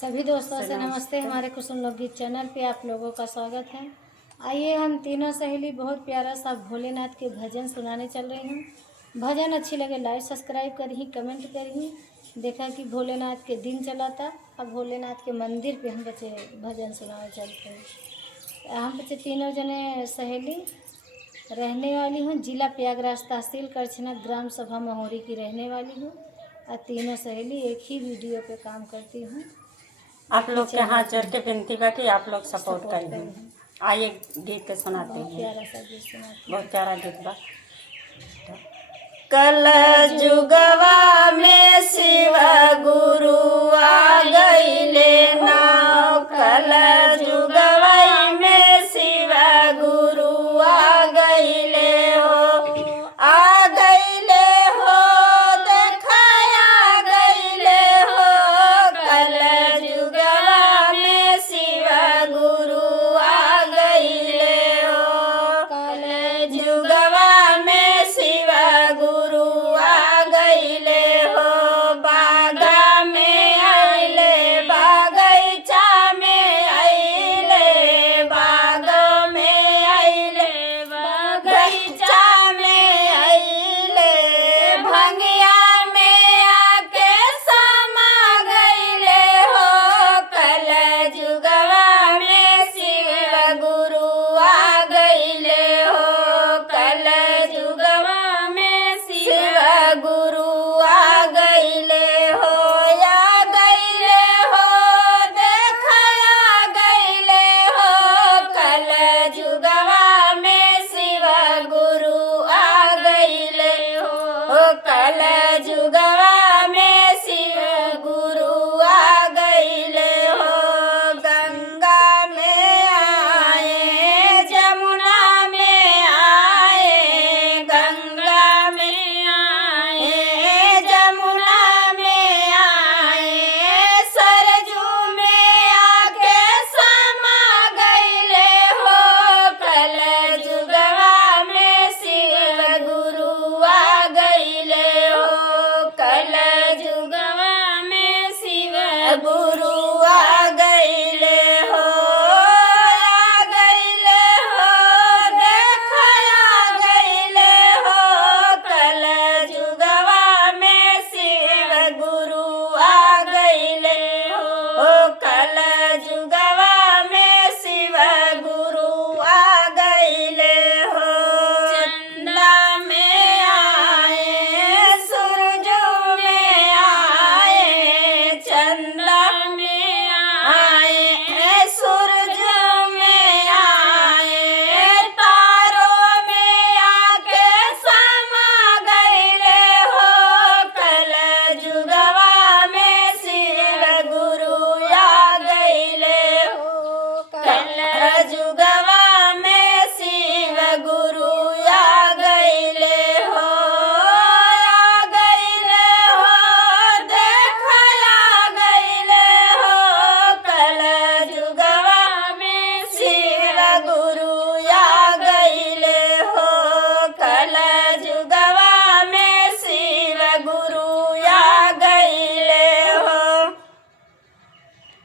सभी दोस्तों से नमस्ते। हमारे कुसुम लोकगीत चैनल पे आप लोगों का स्वागत है। आइए हम तीनों सहेली बहुत प्यारा सा भोलेनाथ के भजन सुनाने चल रही हूँ। भजन अच्छी लगे लाइक सब्सक्राइब करी, कमेंट करी। देखा कि भोलेनाथ के दिन चला था, अब भोलेनाथ के मंदिर पे हम बच्चे भजन सुनाने चलते हैं। हम बच्चे तीनों जने सहेली रहने वाली हूँ। जिला प्रयागराज, तहसील करछना, ग्राम सभा महोरी की रहने वाली हूँ। और तीनों सहेली एक ही वीडियो पे काम करती हूँ। आप लोग के हाथ जोड़ के विनती बा कि आप लोग सपोर्ट करें। आइए गीत सुनाते बहुत हैं। प्यारा सा गीत सुनाती बहुत प्यारा गीत बा। कल जुगवा में शिव गुरु आ गई